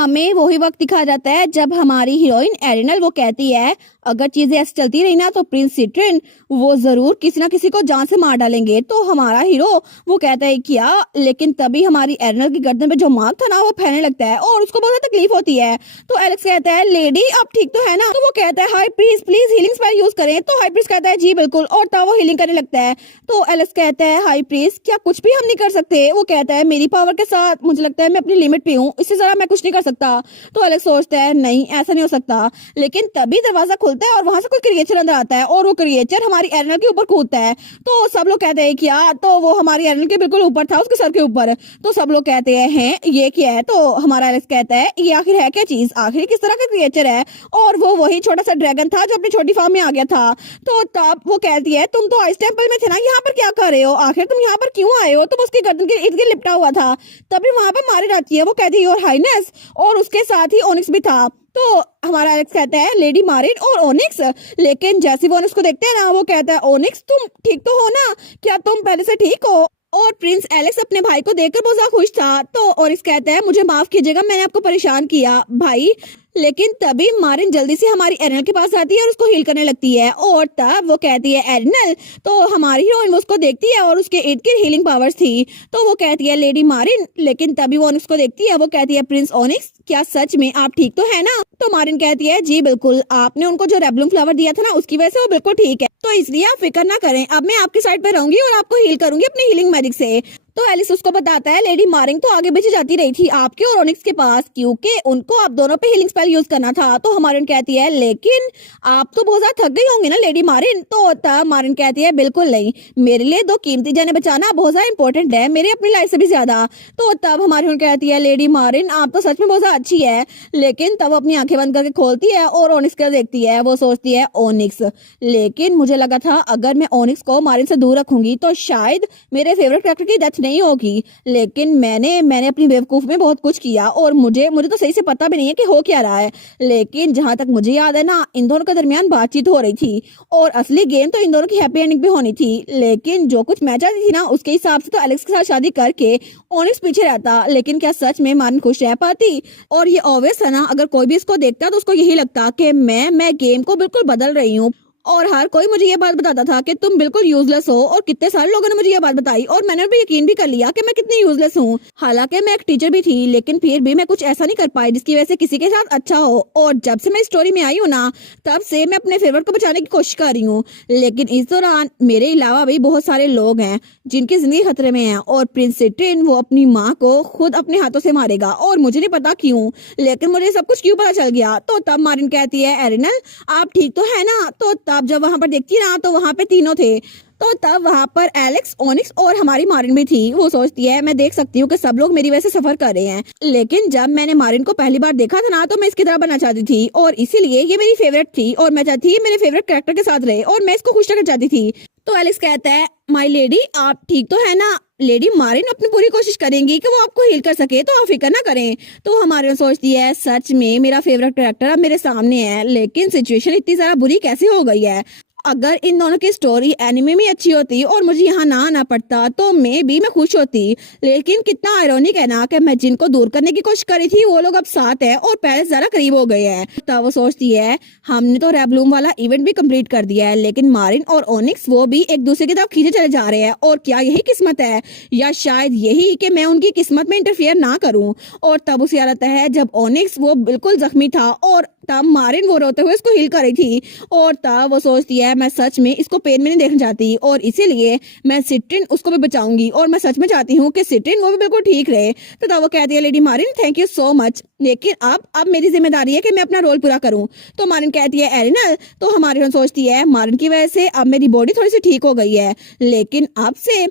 हमें वही वक्त दिखाया जाता है जब हमारी हीरोइन एरिनल वो कहती है अगर चीजें ऐसे चलती रही ना तो प्रिंस सिट्रिन वो जरूर किसी ना किसी को जान से मार डालेंगे। तो हमारा हीरो वो कहता है क्या, लेकिन तभी हमारी एरिनल की गर्दन पे जो मार्क था ना वो फैलने लगता है और उसको बहुत तकलीफ होती है। तो एलेक्स कहता है लेडी आप ठीक तो है ना। तो वो कहता है high priest please healing spell use करें। तो हाई प्रीस्ट कहता है जी बिल्कुल, और तब वो हीलिंग करने लगता है। तो एलेक्स कहता है हाई प्रीस्ट क्या कुछ भी हम नहीं कर सकते। वो कहता है मेरी पावर के साथ मुझे लगता है मैं अपनी लिमिट पे हूँ, इससे ज्यादा मैं कुछ नहीं कर सकता। तो एलेक्स सोचता है नहीं ऐसा नहीं हो सकता, लेकिन तभी दरवाजा खुलता है और वहां से कोई क्रिएचर अंदर आता है और वो क्रिएचर हमारी एरिनल के ऊपर कूदता है। तो सब लोग कहते हैं क्या, तो वो हमारी एरिनल के बिल्कुल ऊपर था, उसके सर के ऊपर। तो सब लोग कहते हैं ये क्या है। तो हमारा एलेक्स कहता है ये आखिर है क्या चीज, आखिर किस तरह का क्रिएचर है। और वो वही छोटा सा ड्रैगन था जो अपनी छोटी फार्म में आ गया था। तो तब वो कहती है तुम तो आइस टेंपल में थे ना, यहाँ पर क्या कर रहे हो, आखिर तुम यहाँ पर क्यों आए हो। तो उसकी गर्दन के इर्द गिर्द लिपटा हुआ था। तभी वहां पर मारी जाती है। वो कहती है योर हाइनेस, और उसके साथ ही ओनिक्स भी था। तो हमारा एलेक्स कहता है लेडी मारिन और ओनिक्स, लेकिन जैसे वो ओनिक्स को देखते हैं ना वो कहता है ओनिक्स तुम ठीक तो हो ना, क्या तुम पहले से ठीक हो। और प्रिंस एलेक्स अपने भाई को देखकर बहुत ज्यादा खुश था। तो ओनिक्स कहता है मुझे माफ कीजिएगा मैंने आपको परेशान किया भाई। लेकिन तभी मारिन जल्दी से हमारी एरिनल के पास आती है और उसको हील करने लगती है। और तब वो कहती है एरिनल, तो हमारी हीरोइन उसको देखती है और उसके इर्द गिर्द हीलिंग पावर्स थी। तो वो कहती है लेडी मारिन, लेकिन तभी वो ओनिक्स को देखती है। वो कहती है प्रिंस ओनिक्स क्या सच में आप ठीक तो है ना। तो मारिन कहती है जी बिल्कुल, आपने उनको जो रेबलूम फ्लावर दिया था ना उसकी वजह से वो बिल्कुल ठीक है, तो इसलिए आप फिक्र ना करें, अब मैं आपकी साइड पे रहूंगी और आपको हील करूंगी अपनी हीलिंग मैजिक से। तो एलिस उसको बताता है लेडी मारिन तो आगे पीछे जाती रही थी आपके और ओनिक्स के पास क्योंकि उनको आप दोनों पे हीलिंग स्पेल यूज करना था। तो मारिन कहती है लेकिन आप तो बहुत ज्यादा थक गई होंगी ना लेडी मारिन। तो तब मारिन कहती है बिल्कुल नहीं, मेरे लिए दो कीमती जाने बचाना बहुत ज्यादा इंपॉर्टेंट है, मेरी अपनी लाइफ से भी ज्यादा। तो तब हमारी कहती है लेडी मारिन आप तो सच में बहुत ज्यादा अच्छी है। लेकिन तब अपनी आंखें बंद करके खोलती है और ओनिक्स को देखती है। वो सोचती है ओनिक्स, लेकिन मुझे लगा था अगर मैं ओनिक्स को मारिन से दूर रखूंगी तो शायद मेरे फेवरेट कैरेक्टर की डेथ नहीं होगी, लेकिन मैंने अपनी बेवकूफ में बहुत कुछ किया और मुझे तो सही से पता भी नहीं है कि हो क्या रहा है। लेकिन जहां तक मुझे याद है ना इन दोनों के दरमियान बातचीत हो रही थी और असली गेम तो इन दोनों की हैप्पी एंडिंग भी होनी थी। लेकिन जो कुछ मैं चाहती थी ना उसके हिसाब से तो एलेक्स के साथ शादी करके ओनिक्स पीछे रहता, लेकिन क्या सच में मारिन खुश रह पाती। और ये ऑब्वियस है ना, अगर कोई भी इसको देखता तो उसको यही लगता कि मैं गेम को बिल्कुल बदल रही हूँ। और हर कोई मुझे ये बात बताता था कि तुम बिल्कुल यूजलेस हो, और कितने सारे लोगों ने मुझे ये बात बताई और मैंने भी यकीन भी कर लिया कि मैं कितनी यूजलेस हूँ। हालांकि मैं एक टीचर भी थी, लेकिन फिर भी मैं कुछ ऐसा नहीं कर पाई जिसकी वजह से किसी के साथ अच्छा हो। और जब से मैं स्टोरी में आई हूँ ना तब से मैं अपने फेवरेट को बचाने की कोशिश कर रही हूँ, लेकिन इस दौरान मेरे अलावा भी बहुत सारे लोग हैं जिनकी जिंदगी खतरे में है। और प्रिंस सिट्रिन वो अपनी माँ को खुद अपने हाथों से मारेगा और मुझे नहीं पता क्यों, लेकिन मुझे सब कुछ क्यों पता चल गया। तो तब मारिन कहती है एरिनल आप ठीक तो है ना। तो तब जब वहां पर देखती ना तो वहां पे तीनों थे। तो तब वहां पर एलेक्स, ओनिक्स और हमारी मारिन भी थी। वो सोचती है मैं देख सकती हूँ कि सब लोग मेरी वजह से सफर कर रहे हैं, लेकिन जब मैंने मारिन को पहली बार देखा था ना तो मैं इसकी तरह बनना चाहती थी और इसीलिए ये मेरी फेवरेट थी और मैं चाहती थी मेरे फेवरेट कैरेक्टर के साथ रहे और मैं इसको खुश रखना चाहती थी। तो एलेक्स कहता है माई लेडी आप ठीक तो है ना। लेडी मारिन अपनी पूरी कोशिश करेंगी कि वो आपको हील कर सके, तो आप फिक्र ना करें। तो हमारे सोचती है सच में मेरा फेवरेट कैरेक्टर अब मेरे सामने है, लेकिन सिचुएशन इतनी ज्यादा बुरी कैसे हो गई है। अगर इन दोनों की स्टोरी एनिमे में अच्छी होती और मुझे यहाँ ना आना पड़ता तो मैं खुश होती। लेकिन कितना आयरॉनिक है ना कि मैं जिनको दूर करने की कोशिश करी थी वो लोग अब साथ है और पहले ज्यादा करीब हो गए हैं। तब वो सोचती है हमने तो रेबलूम वाला इवेंट भी कंप्लीट कर दिया है, लेकिन मारिन और ओनिक्स वो भी एक दूसरे की तरफ खींचे चले जा रहे हैं। और क्या यही किस्मत है, या शायद यही कि मैं उनकी किस्मत में इंटरफेयर ना करूं। और तब उसे याद आता है जब ओनिक्स वो बिल्कुल जख्मी था और तब मारिन वो रोते हुए इसको हील कर रही थी। और तब वो सोचती है मैं सच में इसको पेन में नहीं देखना चाहती और इसीलिए मैं सिट्रिन उसको भी बचाऊंगी और मैं सच में चाहती हूँ कि सिट्रिन वो भी बिल्कुल ठीक रहे। तो तब वो कहती है lady Marin thank you so much, लेकिन अब मेरी जिम्मेदारी है कि मैं अपना रोल पूरा करूं। तो मारिन कहती है एरिनल, तो हमारी सोचती है मारिन की वजह से अब मेरी बॉडी थोड़ी सी ठीक हो गई है, लेकिन अब से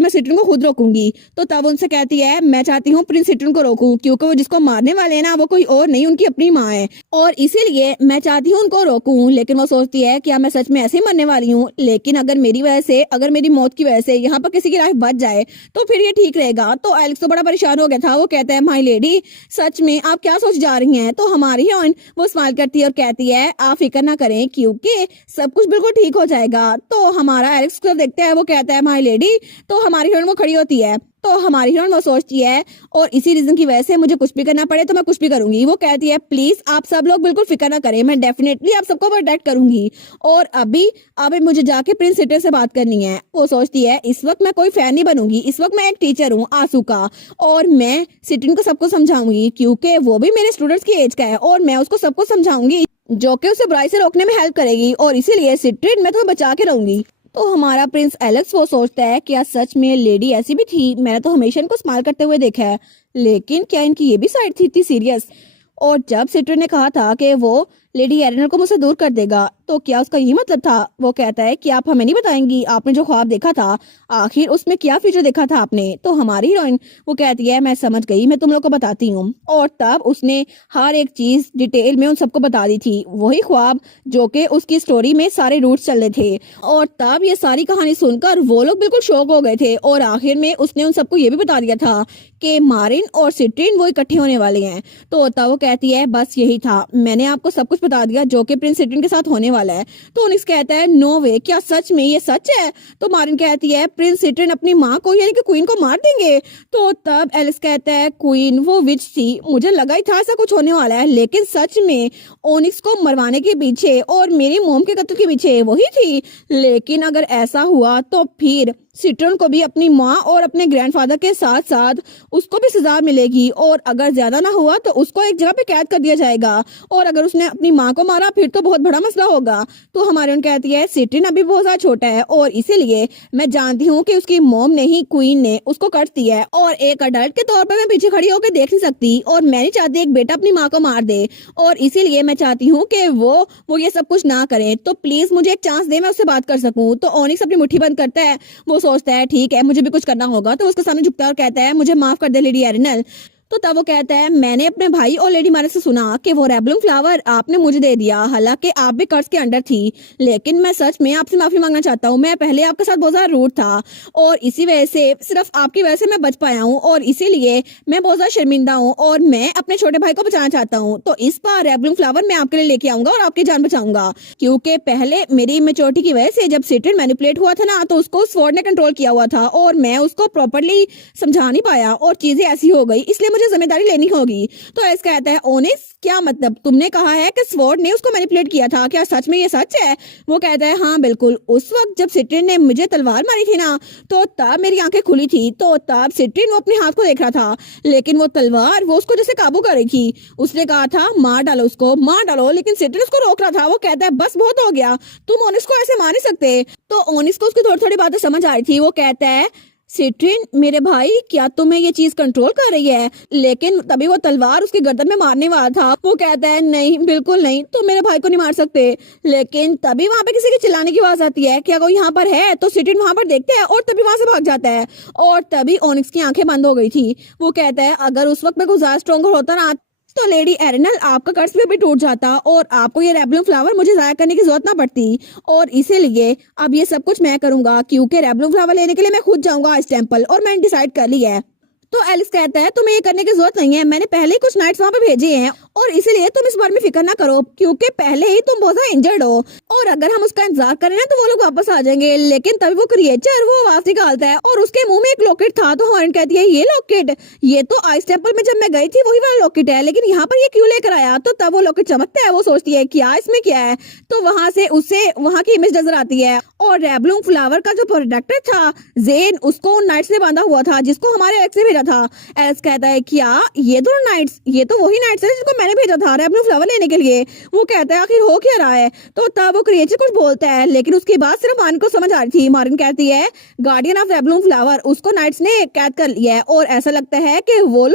मैं सिट्रिन को खुद रोकूंगी। तो तब उनसे कहती है मैं चाहती हूँ प्रिंस सिट्रिन को रोकूं क्योंकि वो जिसको मारने वाले हैं ना वो कोई और नहीं उनकी अपनी माँ है और इसीलिए मैं चाहती हूँ उनको रोकूं। लेकिन वो सोचती है क्या मैं सच में ऐसे ही मरने वाली हूँ, लेकिन अगर मेरी वजह से अगर मेरी मौत की वजह से यहाँ पर किसी की लाइफ बच जाए तो फिर ये ठीक रहेगा। तो एलेक्स तो बड़ा परेशान हो गया था। वो कहता है माई लेडी सच में आप क्या सोच जा रही हैं। तो हमारी हीरोइन वो स्माइल करती है और कहती है आप फिक्र ना करें क्योंकि सब कुछ बिल्कुल ठीक हो जाएगा। तो हमारा एलेक्स को देखते हैं, वो कहता है माई लेडी तो हमारी हीरोइन वो खड़ी होती है। तो हमारी हीरोइन वो सोचती है और इसी रीजन की वजह से मुझे कुछ भी करना पड़े तो मैं कुछ भी करूंगी। वो कहती है प्लीज आप सब लोग बिल्कुल फिक्र ना करें, मैं डेफिनेटली आप सबको प्रोटेक्ट करूंगी। और अभी मुझे जाके प्रिंस सिटर से बात करनी है। वो सोचती है इस वक्त मैं कोई फैन नहीं बनूंगी, इस वक्त मैं एक टीचर हूँ आंसू का, और मैं सिट्रिन को सबको समझाऊंगी क्योंकि वो भी मेरे स्टूडेंट्स की एज का है, और मैं उसको सबको समझाऊंगी जो कि उसे बुराई से रोकने में हेल्प करेगी, और इसीलिए सिट्रिन मैं तुम्हें बचा के रहूंगी। तो हमारा प्रिंस एलेक्स वो सोचता है क्या सच में लेडी ऐसी भी थी, मैंने तो हमेशा इनको स्माइल करते हुए देखा है, लेकिन क्या इनकी ये भी साइड थी इतनी सीरियस। और जब सिट्रिन ने कहा था कि वो लेडी एरिनल को मुझसे दूर कर देगा, तो क्या उसका यही मतलब था? वो कहता है कि आप हमें नहीं बताएंगी आपने जो ख्वाब देखा था आखिर उसमें क्या फ्यूचर देखा था आपने? तो हमारी हीरोइन वो कहती है मैं समझ गई, मैं तुम लोग को बताती हूँ। और तब उसने हर एक चीज डिटेल में उन सबको बता दी थी, वही ख्वाब जो कि उसकी स्टोरी में सारे रूट्स चल रहे थे। और तब ये सारी कहानी सुनकर वो लोग बिल्कुल शॉक हो गए थे, और आखिर में उसने उन सबको ये भी बता दिया था कि मारिन और सिट्रिन वो इकट्ठे होने वाले हैं। तो तब वो कहती है बस यही था, मैंने आपको सब कुछ बता दिया जो कि प्रिंस सिट्रिन के साथ होने वाला है। तो ओनिक्स कहता है नो वे, क्या सच में ये सच है? तो मारिन कहती है प्रिंस सिट्रिन अपनी माँ को यानी कि क्वीन को मार देंगे। तो तब एलिस कहता है क्वीन वो विच थी, मुझे लगा ही था ऐसा कुछ होने वाला है, लेकिन सच में ओनिक्स को मरवाने के पीछे और मेरी मोम के कत्ल के पीछे वही थी। लेकिन अगर ऐसा हुआ तो फिर सिट्रिन को भी अपनी माँ और अपने ग्रैंडफादर के साथ साथ उसको भी सजा मिलेगी, और अगर ज्यादा ना हुआ तो उसको एक जगह पे कैद कर दिया जाएगा, और अगर उसने अपनी माँ को मारा फिर तो बहुत बड़ा मसला होगा। तो हमारे उन कहती है सिट्रिन अभी बहुत ज्यादा छोटा है, और इसीलिए मैं जानती हूँ कि उसकी मोम ने ही क्वीन ने उसको कट दिया है, और एक अडल्ट के तौर पर मैं पीछे खड़ी होकर देख नहीं सकती, और मैं नहीं चाहती एक बेटा अपनी माँ को मार दे, और इसीलिए मैं चाहती हूँ कि वो ये सब कुछ ना करें। तो प्लीज मुझे एक चांस दे, मैं उससे बात कर सकूँ। तो ओनिक्स अपनी मुट्ठी बंद करता है, वो सोचता है ठीक है मुझे भी कुछ करना होगा, तो उसके सामने झुकता है और कहता है मुझे माफ कर दे लेडी एरिनल। तो तब वो कहता है मैंने अपने भाई और लेडी मारे से सुना कि वो रेबलूम फ्लावर आपने मुझे दे दिया, हालांकि आप भी कर्ज के अंडर थी, लेकिन मैं सच में आपसे माफी मांगना चाहता हूँ। मैं पहले आपके साथ बहुत ज्यादा रूड था, और इसी वजह से सिर्फ आपकी वजह से मैं बच पाया हूँ, और इसीलिए मैं बहुत ज्यादा शर्मिंदा हूँ, और मैं अपने छोटे भाई को बचाना चाहता हूँ। तो इस बार रेबलूम फ्लावर मैं आपके लिए लेके आऊंगा और आपकी जान बचाऊंगा, क्योंकि पहले मेरी इमेच्योरिटी की वजह से जब सिट्रिन मैनिपुलेट हुआ था ना, तो उसको स्वॉर्ड ने कंट्रोल किया हुआ था, और मैं उसको प्रॉपर्ली समझा नहीं पाया, और चीजें ऐसी हो गई, इसलिए मुझे जिम्मेदारी लेनी होगी। तो एस कहता है ओनिक्स क्या मतलब, तुमने कहा है कि स्वॉर्ड ने उसको मैनिपुलेट किया था, क्या सच में ये सच है? वो कहता है हाँ बिल्कुल, उस वक्त जब सिट्रिन ने मुझे तलवार मारी थी ना, तो तब मेरी आंखें खुली थी, तो तब सिट्रिन वो अपने हाथ को देख रहा था, लेकिन वो तलवार वो उसको जैसे काबू कर रही थी। उसने कहा था मार डालो उसको, मार डालो, लेकिन सिट्रिन उसको रोक रहा था। वो कहता है बस बहुत हो गया, तुम ओनिक्स को ऐसे मार नहीं सकते। तो ओनिक्स को उसकी थोड़ी थोड़ी बातें समझ आ रही थी। वो कहता है सिट्रिन मेरे भाई क्या तुम्हें ये चीज कंट्रोल कर रही है? लेकिन तभी वो तलवार उसकी गर्दन में मारने वाला था। वो कहता है नहीं बिल्कुल नहीं, तुम मेरे भाई को नहीं मार सकते। लेकिन तभी वहां पे किसी के चिल्लाने की आवाज आती है, क्या कोई यहाँ पर है? तो सिट्रिन वहां पर देखते हैं और तभी वहां से भाग जाता है, और तभी ओनिक्स की आंखें बंद हो गई थी। वो कहता है अगर उस वक्त मैं कुछ ज्यादा स्ट्रॉन्गर होता ना, तो लेडी एरिनल आपका कर्ज भी टूट जाता, और आपको ये रेबलूम फ्लावर मुझे जाया करने की जरूरत ना पड़ती, और इसीलिए अब ये सब कुछ मैं करूंगा, क्योंकि रेबलूम फ्लावर लेने के लिए मैं खुद जाऊंगा इस टेंपल, और मैंने डिसाइड कर लिया है। तो एलिस कहता है तुम्हें ये करने की जरूरत नहीं है, मैंने पहले ही कुछ नाइट्स वहाँ पे भेजे हैं, और इसीलिए तुम इस बारे में फिक्र ना करो, क्योंकि पहले ही तुम बहुत ज्यादा इंजर्ड हो, और अगर हम उसका इंतजार करें ना तो वो लोग वापस आ जाएंगे। लेकिन तभी वो क्रिएचर वो आवाज निकालता है, और उसके मुंह में एक लॉकेट था। तो हॉर्न कहती है ये लॉकेट, ये तो आइस टेंपल में जब मैं गई थी वही वाला लॉकेट है, लेकिन यहाँ पर ये क्यों लेकर आया? तो तब वो लॉकेट चमकता है। वो सोचती है क्या इसमें क्या है, तो वहां से उसे वहां की इमेज नजर आती है, और रेबलूम फ्लावर का जो प्रोडक्टर था जेन, उसको उन नाइट्स ने बांधा हुआ था जिसको हमारे एक्स ने भेजा था। एलिस कहता है क्या ये दोनों नाइट्स, ये तो वही नाइट्स है जिसको मैंने भेजा था रेबलूम फ्लावर लेने के लिए। वो कहता है आखिर हो क्या रहा है? तो तब वो क्रिएचर कुछ बोलता है, लेकिन उसकी बात सिर्फ मारिन को समझ आ रही थी। मारिन कहती है गार्डियन ऑफ रेबलूम फ्लावर, उसको नाइट्स ने कैद कर लिया है, और ऐसा लगता है कि वो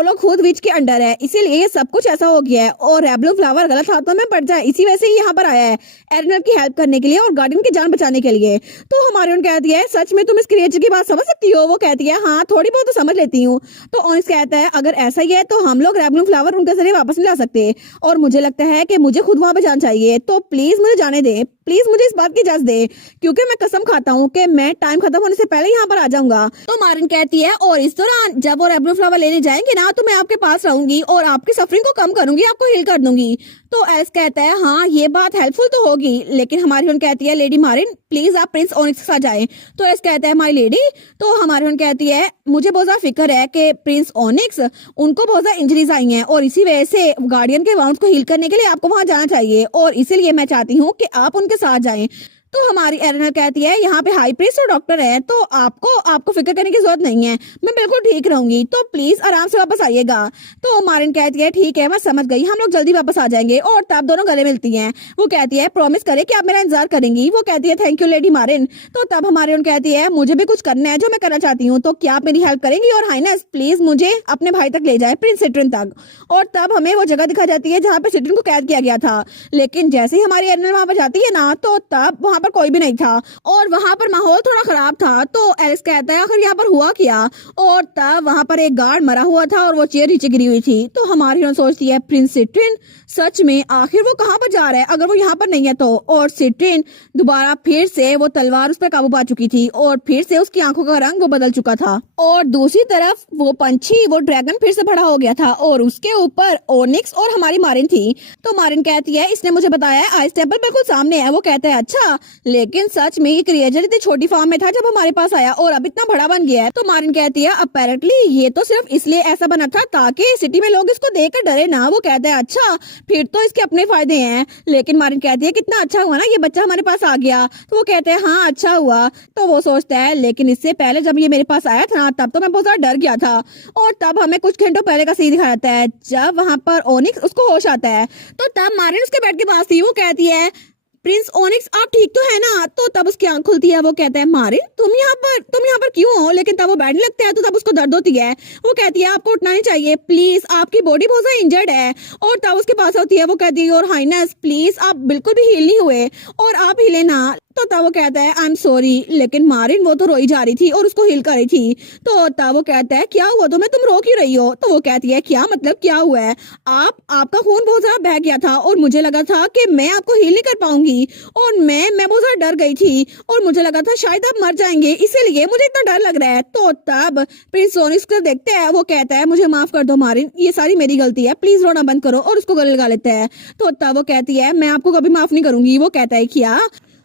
लोग खुद विच के अंडर है, इसीलिए ये सब कुछ ऐसा हो गया है, और रेबलूम फ्लावर गलत हाथों में पड़ जाए इसी वजह से यहाँ पर आया है एरिनल की हेल्प करने के लिए और गार्डियन की जान बचाने के लिए। तो हमारे उन कहती है सच में तुम इस क्रिएचर की बात समझ सकती हो? वो कहती है हाँ थोड़ी बहुत तो समझ लेती हूँ। तो ओनिक्स कहता है अगर ऐसा ही है तो हम लोग रेबलूम फ्लावर उनके जरिए वापस नहीं ला सकते, और मुझे लगता है कि मुझे खुद वहां पे जाना चाहिए, तो प्लीज मुझे जाने दे। प्लीज मुझे इस बात की इजाजत दे, क्योंकि मैं कसम खाता हूँ कि मैं टाइम खत्म होने से पहले यहाँ पर आ जाऊंगा। तो मारिन कहती है और इस दौरान जब वो रेबलू फ्लावर लेने जाएंगे ना तो मैं आपके पास रहूंगी और आपकी सफरिंग को कम करूंगी, आपको हील कर दूंगी। तो एलिस कहता है हाँ ये बात हेल्पफुल तो होगी, लेकिन हमारी हीरोइन कहती है लेडी मारिन प्लीज आप प्रिंस ओनिक्स के साथ जाएं। तो एलिस कहता है माय लेडी। तो हमारी हीरोइन कहती है मुझे बहुत ज्यादा फिक्र है कि प्रिंस ओनिक्स उनको बहुत ज्यादा इंजरीज आई हैं और इसी वजह से गार्डियन के वाउंड्स को हील करने के लिए आपको वहां जाना चाहिए और इसीलिए मैं चाहती हूँ कि आप उनके साथ जाएं। तो हमारी एरिनल कहती है यहाँ पे हाई प्रीस्ट और डॉक्टर है तो आपको फिक्र करने की जरूरत नहीं है, मैं बिल्कुल ठीक रहूंगी, तो प्लीज आराम से वापस आइएगा। तो मारिन कहती है ठीक है मैं समझ गई, हम लोग जल्दी वापस आ जाएंगे। और तब दोनों गले मिलती हैं। वो कहती है प्रॉमिस करे कि आप मेरा इंतजार करेंगी। वो कहती है थैंक यू लेडी मारिन। तो तब हमारी उन कहती है मुझे भी कुछ करना है जो मैं करना चाहती हूँ, तो क्या आप मेरी हेल्प करेंगी और हाइनेस प्लीज मुझे अपने भाई तक ले जाए, प्रिंस सिट्रिन तक। और तब हमें वो जगह दिखा जाती है जहाँ पे सिट्रिन को कैद किया गया था, लेकिन जैसे ही हमारी एरिनल वहां पर जाती है ना तो तब वहां पर कोई भी नहीं था और वहां पर माहौल थोड़ा खराब था। तो एलिस कहता है आखिर यहाँ पर हुआ क्या। और तब वहां पर एक गार्ड मरा हुआ था और वो चेयर नीचे गिरी हुई थी। तो हमारी हीरोइन सोचती है प्रिंस सिट्रिन सच में आखिर वो कहाँ पर जा रहा है अगर वो यहाँ पर नहीं है तो। और सिट्रिन दोबारा फिर से वो तलवार उस पर काबू पा चुकी थी और फिर से उसकी आंखों का रंग वो बदल चुका था। और दूसरी तरफ वो पंछी वो ड्रैगन फिर से बड़ा हो गया था और उसके ऊपर ओनिक्स और हमारी मारिन थी। तो मारिन कहती है इसने मुझे बताया आइस टेम्पल बिल्कुल सामने है। वो कहता है अच्छा, लेकिन सच में ये क्रिएचर इतनी छोटी फॉर्म में था जब हमारे पास आया और अब इतना बड़ा बन गया है। तो मारिन कहती है अपेरेंटली ये तो सिर्फ इसलिए ऐसा बना था ताकि सिटी में लोग इसको देखकर डरे ना। वो कहता है अच्छा फिर तो इसके अपने फायदे हैं। लेकिन मारिन कहती है कितना अच्छा हुआ ना ये बच्चा हमारे पास आ गया। तो वो कहते हैं हाँ अच्छा हुआ। तो वो सोचता है लेकिन इससे पहले जब ये मेरे पास आया था तब तो मैं बहुत ज्यादा डर गया था। और तब हमें कुछ घंटों पहले का सीन दिखाया जाता है जब वहां पर ओनिक्स उसको होश आता है। तो तब मारिन उसके बेड के पास थी। वो कहती है प्रिंस ओनिक्स आप ठीक तो है ना। तो तब उसकी आंख खुलती है। वो कहता है मारिन तुम यहाँ पर क्यों हो। लेकिन तब वो बैठने लगता है तो तब उसको दर्द होती है। वो कहती है आपको उठना नहीं चाहिए प्लीज, आपकी बॉडी बहुत ज्यादा इंजर्ड है। और तब उसके पास होती है। वो कहती है और हाइनेस प्लीज आप बिल्कुल भी हील नहीं हुए और आप हिले ना। तो तब वो कहता है आई एम सॉरी। लेकिन मारिन वो तो रोई जा रही थी और उसको हिल कर रही थी। तो तब वो कहता है क्या हुआ तुम्हें, तुम रो क्यों रही हो। तो वो कहती है क्या मतलब क्या हुआ है, आपका खून बहुत ज्यादा बह गया था और मुझे लगा था कि मैं आपको हील नहीं कर पाऊंगी और मैं बहुत ज्यादा डर गई थी और मुझे लगा था शायद आप मर जाएंगे, इसीलिए मुझे इतना डर लग रहा है। तो तब प्रिंस ओनिक्स को देखते हैं। वो कहता है मुझे माफ कर दो मारिन, ये सारी मेरी गलती है, प्लीज रोना बंद करो। और उसको गले लगा लेता है। तो तब वो कहती है मैं आपको कभी माफ नहीं करूंगी। वो कहता है क्या।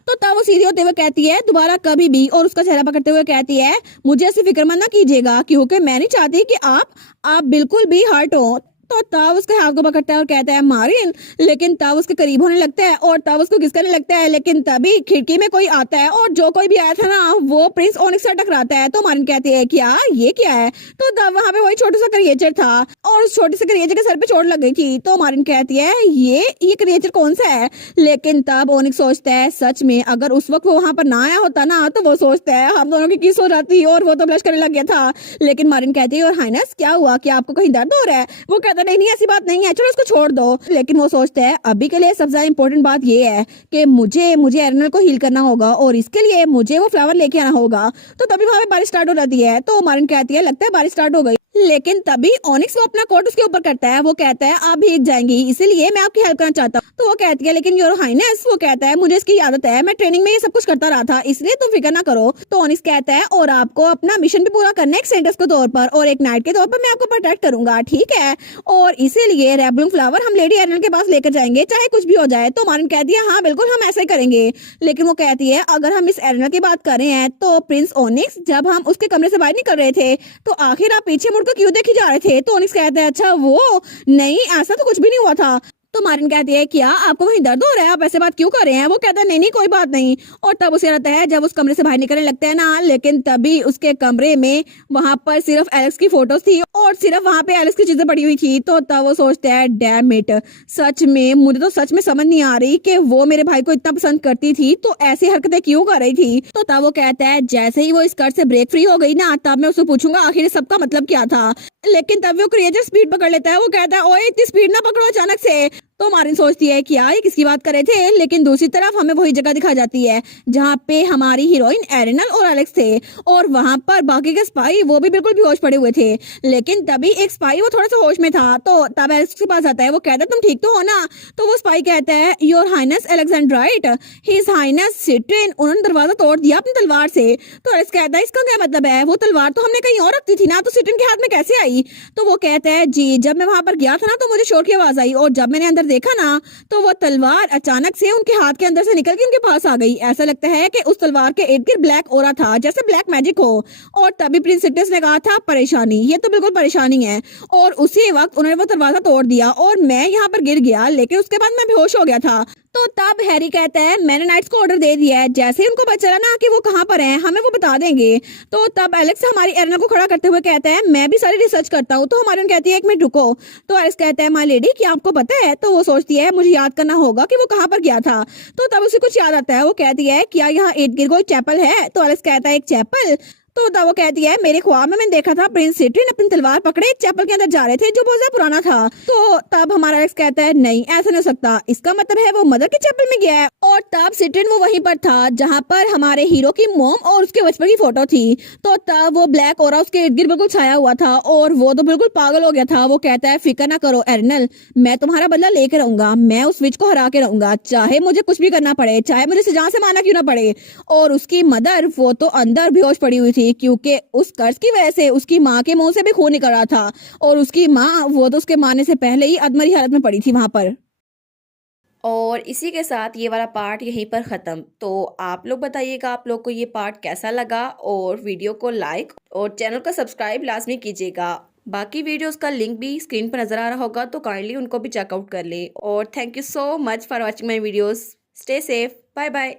तो तब वो सीधी होते हुए कहती है दोबारा कभी भी। और उसका चेहरा पकड़ते हुए कहती है मुझे ऐसी फिक्रमंद ना कीजिएगा क्योंकि मैं नहीं चाहती कि आप बिल्कुल भी हर्ट हो। तो तब उसके हाथ को पकड़ता है और कहता है मारिन। लेकिन तब उसके करीब होने लगता है और तब उसको किस करने लगता है। लेकिन तभी खिड़की में कोई आता है और जो कोई भी आया था ना वो प्रिंस ओनिक्स से टकराता है। तो मारिन कहती है क्या ये क्या है। तो तब वहां पे वही छोटा सा क्रिएचर था और उस छोटे से क्रिएचर के सर पे चोट लग गई थी। तो मारिन कहती है ये क्रिएचर कौन सा है। लेकिन तब ओनिक्स सोचता है सच में अगर उस वक्त वो वहां पर ना आया होता ना तो वो सोचता है हम दोनों की किस हो जाती और वो तो ब्लश करने लग गया था। लेकिन मारिन कहती है और हाइनेस क्या हुआ, क्या आपको कहीं दर्द हो रहा है। वो कहता नहीं ऐसी बात नहीं है, चलो इसको छोड़ दो। लेकिन वो सोचता है अभी के लिए सबसे ज्यादा इंपॉर्टेंट बात ये है कि मुझे एरिनल को हील करना होगा और इसके लिए मुझे वो फ्लावर लेके आना होगा। तो तभी वहां पे बारिश स्टार्ट हो जाती है। तो मारिन कहती है लगता है बारिश स्टार्ट हो गई। लेकिन तभी ओनिक्स वो अपना कोट उसके ऊपर करता है। वो कहता है आप भीग जाएंगी इसीलिए मैं आपकी हेल्प करना चाहता हूँ। तो वो कहती है लेकिन योर हाइनेस। वो कहता है मुझे इसकी आदत है, मैं ट्रेनिंग में ये सब कुछ करता रहा था इसलिए तुम फिक्र ना करो। तो ओनिक्स कहता है और आपको अपना मिशन भी पूरा करना है एक सेंटर्स के तौर पर और एक नाइट के तौर पर मैं आपको प्रोटेक्ट करूंगा, ठीक है। और इसीलिए रेबलूम फ्लावर हम लेडी एरिनल के पास लेकर जाएंगे चाहे कुछ भी हो जाए। तो मारिन कहती है हाँ बिल्कुल हम ऐसा ही करेंगे। लेकिन वो कहती है अगर हम इस एरिनल की बात कर रहे हैं तो प्रिंस ओनिक्स जब हम उसके कमरे से बाहर निकल रहे थे तो आखिर आप पीछे मुड़कर क्यों देखी जा रहे थे। तो ओनिक्स कहता है अच्छा वो नहीं ऐसा तो कुछ भी नहीं हुआ था। तो मारिन कहती है क्या आपको वहीं दर्द हो रहा है, आप ऐसे बात क्यों कर रहे हैं। वो कहता है नहीं कोई बात नहीं। और तब उसे रहता है जब उस कमरे से बाहर निकलने लगता है ना। लेकिन तभी उसके कमरे में वहां पर सिर्फ एलेक्स की फोटोज थी और सिर्फ वहां पे एलेक्स की चीजें पड़ी हुई थी। तो तब वो सोचता है डैम इट, सच में मुझे तो सच में समझ नहीं आ रही कि वो मेरे भाई को इतना पसंद करती थी तो ऐसी हरकतें क्यों कर रही थी। तो तब वो कहता है जैसे ही वो इस घर से ब्रेक फ्री हो गई ना तब मैं उससे पूछूंगा आखिर सबका मतलब क्या था। लेकिन तब वो क्रिएचर स्पीड पकड़ लेता है। वो कहता है ओए इतनी स्पीड ना पकड़ो अचानक से। तो मारिन सोचती है कि यार ये किसकी बात कर रहे थे, लेकिन दूसरी तरफ हमें वही जगह दिखा जाती है जहाँ पे हमारी हीरोइन एरिनल और एलेक्स थे, और वहां पर बाकी के स्पाई वो भी बिल्कुल बेहोश पड़े हुए थे। लेकिन तभी एक स्पाई वो थोड़ा सा होश में था, तो तब एलेक्स के पास आता है। वो कहता है तुम ठीक तो हो ना? तो वो स्पाई कहता है your highness Alexandrite, his highness Citrine, उन्होंने दरवाजा तोड़ दिया अपनी तलवार से। तो एलेक्स कहता है इसका क्या मतलब है? वो तलवार तो हमने कहीं और रखती थी ना, तो सिट्रिन के हाथ में कैसे आई? तो वो कहता है जी जब मैं वहां पर गया था ना तो मुझे शोर की आवाज आई, और जब मैंने अंदर देखा ना तो वो तलवार अचानक से उनके हाथ के अंदर से निकल के उनके पास आ गई। ऐसा लगता है कि उस तलवार के इर्द गिर्द ब्लैक ओरा था, जैसे ब्लैक मैजिक हो। और तभी प्रिंस सिट्रस ने कहा था परेशानी, ये तो बिल्कुल परेशानी है। और उसी वक्त उन्होंने वो दरवाजा तोड़ दिया और मैं यहाँ पर गिर गया, लेकिन उसके बाद मैं बेहोश हो गया था। तो तब हैरी कहता है मैंने नाइट्स को ऑर्डर दे दिया है, जैसे ही उनको पता चला ना कि वो कहाँ पर हैं हमें वो बता देंगे। तो तब एलेक्स हमारी एरिना को खड़ा करते हुए कहता है मैं भी सारी रिसर्च करता हूँ। तो हमारी कहती है एक मिनट रुको। तो एलेक्स कहता है माय लेडी क्या आपको पता है? तो वो सोचती है मुझे याद करना होगा कि वो कहाँ पर गया था। तो तब उसे कुछ याद आता है। वो कहती है क्या यहाँ इर्द गिर्द कोई चैपल है? तो एलेक्स कहता है एक चैपल? तो तब वो कहती है मेरे ख्वाब में मैंने देखा था प्रिंस सिट्रिन अपनी तलवार पकड़े एक चैपल के अंदर जा रहे थे जो बहुत ज्यादा पुराना था। तो तब हमारा एलेक्स कहता है नहीं ऐसा नहीं हो सकता, इसका मतलब है वो मदर के चैपल में गया है। और तब सिट्रिन वो वहीं पर था जहाँ पर हमारे हीरो की मोम और उसके बचपन की फोटो थी। तो तब वो ब्लैक ओरा उसके इर्द गिर्द बिल्कुल छाया हुआ था और वो तो बिल्कुल पागल हो गया था। वो कहता है फिक्र ना करो एरिनल, मैं तुम्हारा बदला लेकर रहूंगा, मैं उस विच को हरा के रहूंगा, चाहे मुझे कुछ भी करना पड़े, चाहे मुझे सजा से मारना क्यों ना पड़े। और उसकी मदर वो तो अंदर बेहोश पड़ी हुई थी, क्योंकि उस कर्ज की वजह से उसकी माँ के मुंह से भी खून निकल रहा था, और उसकी माँ वो तो उसके मारने से पहले ही अधमरी हालत में पड़ी थी वहां पर। और इसी के साथ ये वाला पार्ट यहीं पर ख़त्म। तो आप लोग बताइएगा आप लोग को ये पार्ट कैसा लगा, और वीडियो को लाइक और चैनल को सब्सक्राइब लाजमी कीजिएगा। बाकी वीडियोस का लिंक भी स्क्रीन पर नज़र आ रहा होगा, तो काइंडली उनको भी चेकआउट कर ले। और thank you so much for watching my videos. Stay safe, bye bye.